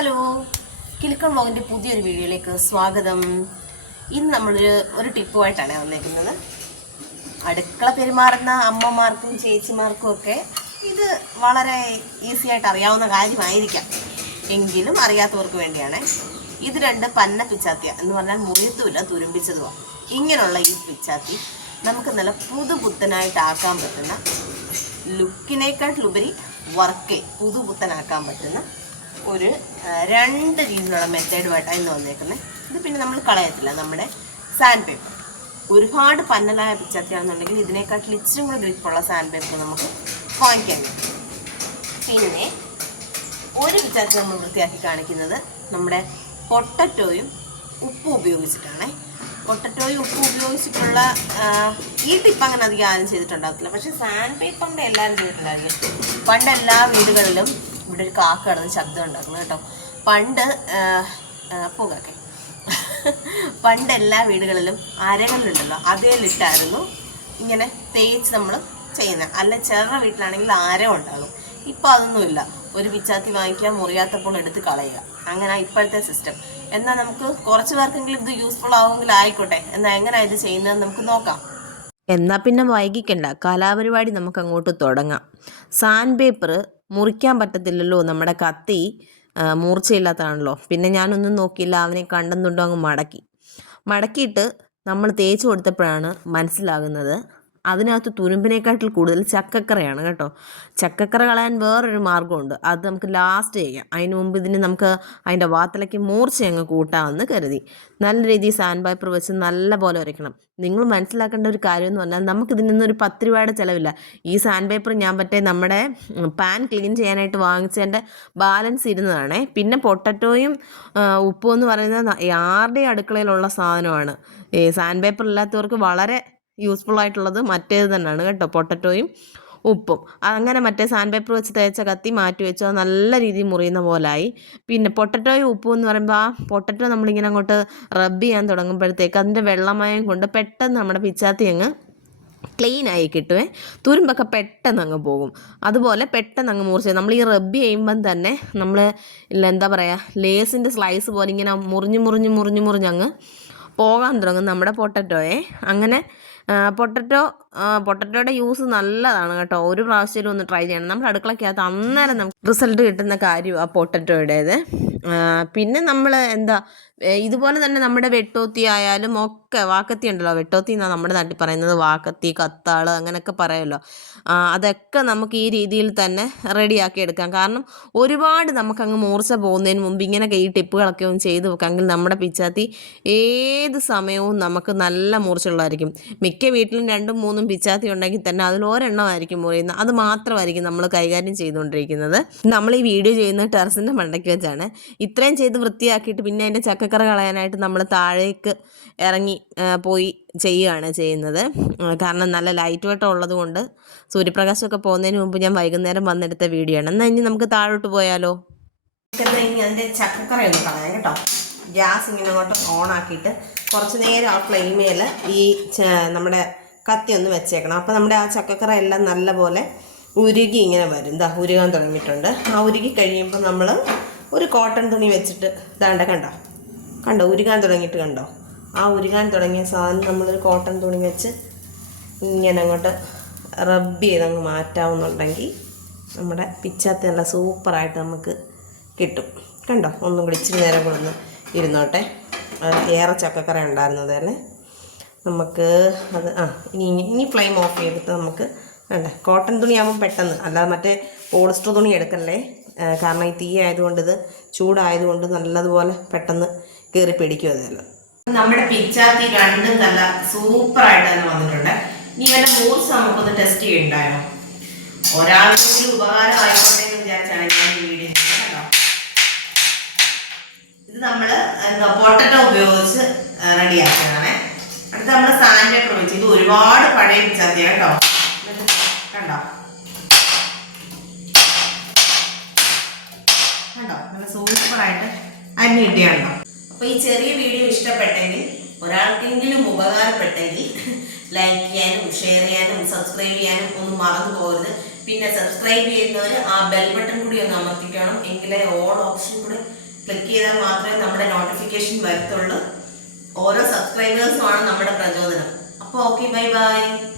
Hello, കിലുക്കൺ വ്ളോഗിൻ്റെ പുതിയൊരു വീഡിയോയിലേക്ക് സ്വാഗതം. ഇന്ന് നമ്മളൊരു ടിപ്പുമായിട്ടാണ് വന്നേക്കുന്നത്. അടുക്കള പെരുമാറുന്ന അമ്മമാർക്കും ചേച്ചിമാർക്കും ഒക്കെ ഇത് വളരെ ഈസി ആയിട്ട് അറിയാവുന്ന കാര്യമായിരിക്കാം. എങ്കിലും അറിയാത്തവർക്ക് വേണ്ടിയാണ്. ഇത് രണ്ട് പന്ന പിച്ചാത്തിയ എന്ന് പറഞ്ഞാൽ മുറിയത്തുമില്ല തുരുമ്പിച്ചതുമാണ്. ഇങ്ങനെയുള്ള ഈ പിച്ചാത്തി നമുക്ക് നല്ല പുതുപുത്തനായിട്ട് ആക്കാൻ പറ്റുന്ന, ലുക്കിനേക്കാട്ടിലുപരി വർക്ക് പുതുപുത്തനാക്കാൻ പറ്റുന്ന ഒരു രണ്ട് രീതിയിലുള്ള മെത്തേഡുമായിട്ടാണ് ഇന്ന് വന്നേക്കുന്നത്. ഇത് പിന്നെ നമ്മൾ കളയത്തില്ല. നമ്മുടെ സാൻഡ് പേപ്പർ ഒരുപാട് പന്നലായ പിച്ചാത്തിയാണെന്നുണ്ടെങ്കിൽ ഇതിനെക്കാട്ടിൽ ഇച്ചിരി കൂടെ ഗ്രിപ്പുള്ള സാൻഡ് പേപ്പർ നമുക്ക് വാങ്ങിക്കാൻ പറ്റും. പിന്നെ ഒരു പിച്ചാത്തി നമ്മൾ വൃത്തിയാക്കി കാണിക്കുന്നത് നമ്മുടെ പൊട്ടറ്റോയും ഉപ്പും ഉപയോഗിച്ചിട്ടാണ്. പൊട്ടറ്റോയും ഉപ്പും ഉപയോഗിച്ചിട്ടുള്ള ഈ ടിപ്പ് അങ്ങനെ അധികം ആരും ചെയ്തിട്ടുണ്ടാകത്തില്ല. പക്ഷേ സാൻഡ് പേപ്പറിൻ്റെ എല്ലാവരും ചെയ്തിട്ടുണ്ടായിരിക്കും. പണ്ട് എല്ലാ വീടുകളിലും ഇവിടെ ഒരു കാക്ക കിടന്ന് ശബ്ദം ഉണ്ടാക്കുന്നത് കേട്ടോ. പണ്ട് എല്ലാ വീടുകളിലും അരകല്ലുണ്ടല്ലോ, അതേലിട്ടായിരുന്നു ഇങ്ങനെ തേച്ച് നമ്മൾ ചെയ്യുന്നത്. അല്ല ചെറുടെ വീട്ടിലാണെങ്കിൽ ആരം ഉണ്ടാകും. ഇപ്പം അതൊന്നുമില്ല. ഒരു പിച്ചാത്തി വാങ്ങിക്കുക, മുറിയാത്തപ്പോൾ എടുത്ത് കളയുക. അങ്ങനെ ഇപ്പോഴത്തെ സിസ്റ്റം. എന്നാൽ നമുക്ക് കുറച്ച് പേർക്കെങ്കിലും ഇത് യൂസ്ഫുൾ ആവുമെങ്കിൽ ആയിക്കോട്ടെ. എന്നാൽ എങ്ങനെയാണ് ഇത് ചെയ്യുന്നത് നമുക്ക് നോക്കാം. എന്നാൽ പിന്നെ വൈകിക്കണ്ട, കലാപരിപാടി നമുക്ക് അങ്ങോട്ട് തുടങ്ങാം. സാൻഡ് പേപ്പർ മുറിക്കാൻ പറ്റത്തില്ലല്ലോ, നമ്മുടെ കത്തി മൂർച്ചയില്ലാത്തതാണല്ലോ. പിന്നെ ഞാനൊന്നും നോക്കിയില്ല, അവനെ കണ്ടെന്നുണ്ടോ അങ്ങ് മടക്കിയിട്ട് നമ്മൾ തേച്ച് കൊടുത്തപ്പോഴാണ് മനസ്സിലാകുന്നത് അതിനകത്ത് തുരുമ്പിനെക്കാട്ടിൽ കൂടുതൽ ചക്കക്കറയാണ് കേട്ടോ. ചക്കക്കറ കളയാൻ വേറൊരു മാർഗ്ഗമുണ്ട്. അത് നമുക്ക് ലാസ്റ്റ് ചെയ്യാം. അതിന് മുമ്പ് ഇതിന് നമുക്ക് അതിൻ്റെ വാത്തിലേക്ക് മൂർച്ച അങ്ങ് കൂട്ടാമെന്ന് കരുതി നല്ല രീതിയിൽ സാൻഡ് പേപ്പർ വെച്ച് നല്ല പോലെ ഉരയ്ക്കണം. നിങ്ങൾ മനസ്സിലാക്കേണ്ട ഒരു കാര്യം എന്ന് പറഞ്ഞാൽ നമുക്കിതിൽ നിന്നൊരു 10 രൂപയുടെ ചിലവില്ല. ഈ സാൻഡ് പേപ്പർ ഞാൻ നമ്മുടെ പാൻ ക്ലീൻ ചെയ്യാനായിട്ട് വാങ്ങിച്ചതിൻ്റെ ബാലൻസ് ഇരുന്നതാണേ. പിന്നെ പൊട്ടറ്റോയും ഉപ്പും എന്ന് പറയുന്നത് ആരുടെയും അടുക്കളയിലുള്ള സാധനമാണ്. ഈ സാൻഡ് പേപ്പർ ഇല്ലാത്തവർക്ക് വളരെ യൂസ്ഫുൾ ആയിട്ടുള്ളത് മറ്റേത് തന്നെയാണ് കേട്ടോ, പൊട്ടറ്റോയും ഉപ്പും. അങ്ങനെ മറ്റേ സാൻഡ് പേപ്പർ വെച്ച് തേച്ച കത്തി മാറ്റി വെച്ചോ, നല്ല രീതിയിൽ മുറിയുന്ന പോലായി. പിന്നെ പൊട്ടറ്റോയും ഉപ്പും എന്ന് പറയുമ്പോൾ ആ പൊട്ടറ്റോ നമ്മളിങ്ങനെ അങ്ങോട്ട് റബ്ബ് ചെയ്യാൻ തുടങ്ങുമ്പോഴത്തേക്ക് അതിൻ്റെ വെള്ളമയം കൊണ്ട് പെട്ടെന്ന് നമ്മുടെ പിച്ചാത്തി അങ്ങ് ക്ലീനായി കിട്ടുവേ. തുരുമ്പൊക്കെ പെട്ടെന്ന് അങ്ങ് പോകും. അതുപോലെ പെട്ടെന്ന് അങ്ങ് മൂർച്ച. നമ്മൾ ഈ റബ്ബ് ചെയ്യുമ്പം തന്നെ നമ്മൾ എന്താ പറയുക, ലേസിൻ്റെ സ്ലൈസ് പോലെ ഇങ്ങനെ മുറിഞ്ഞ് അങ്ങ് പോകാൻ തുടങ്ങും നമ്മുടെ പൊട്ടറ്റോയെ. അങ്ങനെ പൊട്ടറ്റോയുടെ യൂസ് നല്ലതാണ് കേട്ടോ. ഒരു പ്രാവശ്യം ഒന്ന് ട്രൈ ചെയ്യണം. നമ്മുടെ അടുക്കളയ്ക്കകത്ത് അന്നേരം നമുക്ക് റിസൾട്ട് കിട്ടുന്ന കാര്യം ആ പൊട്ടറ്റോയുടേത്. പിന്നെ നമ്മൾ ഇതുപോലെ തന്നെ നമ്മുടെ വെട്ടോത്തി ആയാലും ഒക്കെ, വാക്കത്തി ഉണ്ടല്ലോ, വെട്ടോത്തി എന്നാണ് നമ്മുടെ നാട്ടിൽ പറയുന്നത്, വാക്കത്തി, കത്താള് അങ്ങനെയൊക്കെ പറയുമല്ലോ. അതൊക്കെ നമുക്ക് ഈ രീതിയിൽ തന്നെ റെഡിയാക്കി എടുക്കാം. കാരണം ഒരുപാട് നമുക്കങ്ങ് മൂർച്ച പോകുന്നതിന് മുമ്പ് ഇങ്ങനെയൊക്കെ ഈ ടിപ്പുകളൊക്കെ ഒന്ന് ചെയ്ത് വെക്കാമെങ്കിൽ നമ്മുടെ പിച്ചാത്തി ഏത് സമയവും നമുക്ക് നല്ല മൂർച്ചയുള്ളതായിരിക്കും. മിക്ക വീട്ടിലും 2ഉം 3ഉം പിച്ചാത്തി ഉണ്ടെങ്കിൽ തന്നെ അതിലൊരെണ്ണമായിരിക്കും മുറിയുന്നത്. അത് മാത്രമായിരിക്കും നമ്മൾ കൈകാര്യം ചെയ്തുകൊണ്ടിരിക്കുന്നത്. നമ്മൾ ഈ വീഡിയോ ചെയ്യുന്നത് ടെറസിൻ്റെ മണ്ടയ്ക്ക് വെച്ചാണ്. ഇത്രയും ചെയ്ത് വൃത്തിയാക്കിയിട്ട് പിന്നെ അതിൻ്റെ ചക്കക്കറ കളയാനായിട്ട് നമ്മൾ താഴേക്ക് ഇറങ്ങി പോയി ചെയ്യുകയാണ് ചെയ്യുന്നത്. കാരണം നല്ല ലൈറ്റ് വെട്ടം ഉള്ളത് കൊണ്ട് സൂര്യപ്രകാശമൊക്കെ പോകുന്നതിന് മുമ്പ് ഞാൻ വൈകുന്നേരം വന്നെടുത്ത വീഡിയോ ആണ്. എന്നാൽ ഇനി നമുക്ക് താഴോട്ട് പോയാലോ? ഇനി അതിൻ്റെ ചക്കക്കറയൊന്ന് കളയാം കേട്ടോ. ഗ്യാസ് ഇങ്ങനെ അങ്ങോട്ട് ഓണാക്കിയിട്ട് കുറച്ച് നേരം ആ ഫ്ലെയിമേൽ ഈ നമ്മുടെ കത്തി ഒന്ന് വെച്ചേക്കണം. അപ്പോൾ നമ്മുടെ ആ ചക്കക്കറ എല്ലാം നല്ലപോലെ ഉരുകി ഇങ്ങനെ വരും. ഉരുകാൻ തുടങ്ങിയിട്ടുണ്ട്. ആ ഉരുകി കഴിയുമ്പോൾ നമ്മൾ ഒരു കോട്ടൺ തുണി വെച്ചിട്ട് കണ്ടോ ഉരുകാൻ തുടങ്ങിയിട്ട് കണ്ടോ. ആ ഉരുകാൻ തുടങ്ങിയ സാധനം നമ്മളൊരു കോട്ടൺ തുണി വെച്ച് ഇങ്ങനെ അങ്ങോട്ട് റബ്ബ് ചെയ്തങ്ങ് മാറ്റാവുന്നുണ്ടെങ്കിൽ നമ്മുടെ പിച്ചാത്തി നല്ല സൂപ്പറായിട്ട് നമുക്ക് കിട്ടും. കണ്ടോ, ഒന്നും കൂടി ഇച്ചിരി നേരം കൊണ്ടൊന്ന് ഇരുന്നോട്ടെ. ഏറെ ചക്കക്കറ ഉണ്ടായിരുന്നത് തന്നെ നമുക്ക് അത് ഇനി ഫ്ലെയിം ഓഫ് ചെയ്തിട്ട് നമുക്ക് കോട്ടൺ തുണിയാകുമ്പോൾ പെട്ടെന്ന്, അല്ലാതെ മറ്റേ പോളിസ്റ്റർ തുണി എടുക്കല്ലേ. കാരണം ഈ തീ ആയതുകൊണ്ട്, ഇത് ചൂടായതുകൊണ്ട് നല്ലതുപോലെ പെട്ടെന്ന് കയറി പിടിക്കും അതെല്ലാം. നമ്മുടെ പിച്ചാത്തി രണ്ടും നല്ല സൂപ്പറായിട്ട് തന്നെ വന്നിട്ടുണ്ട്. ഇനി വല്ല മൂർച്ച നമുക്കൊന്ന് ടെസ്റ്റ് ചെയ്യണ്ടായോ, ഒരാൾക്കെങ്കിലും ഉപകാരമായിക്കോട്ടെ എന്ന് വിചാരിച്ചാണ് ഞാൻ വീഡിയോ കേട്ടോ. ഇത് നമ്മൾ പൊട്ടറ്റോ ഉപയോഗിച്ച് റെഡിയാക്കിയതാണേ. അടുത്ത് നമ്മൾ സാൻഡ് പേപ്പർ വെച്ച്, ഇത് ഒരുപാട് പഴയ പിച്ചാത്തിയാണ് കേട്ടോ. കണ്ടോ നല്ല സൂപ്പറായിട്ട് അരിഞ്ഞ് കിട്ടിയാണോ. അപ്പോൾ ഈ ചെറിയ വീഡിയോ ഇഷ്ടപ്പെട്ടെങ്കിൽ, ഒരാൾക്കെങ്കിലും ഉപകാരപ്പെട്ടെങ്കിൽ ലൈക്ക് ചെയ്യാനും ഷെയർ ചെയ്യാനും സബ്സ്ക്രൈബ് ചെയ്യാനും ഒന്നും മറന്നു പോകരുത്. പിന്നെ സബ്സ്ക്രൈബ് ചെയ്യുന്നവർ ആ ബെൽ ബട്ടൺ കൂടി ഒന്ന് അമർത്തിക്കണം. എങ്കിലേ ഓൾ ഓപ്ഷൻ കൂടെ ക്ലിക്ക് ചെയ്താൽ മാത്രമേ നമ്മുടെ നോട്ടിഫിക്കേഷൻ വരത്തുള്ളൂ. ഓരോ സബ്സ്ക്രൈബേഴ്സുമാണ് നമ്മുടെ പ്രചോദനം. അപ്പോൾ ഓക്കെ, ബൈ ബൈ.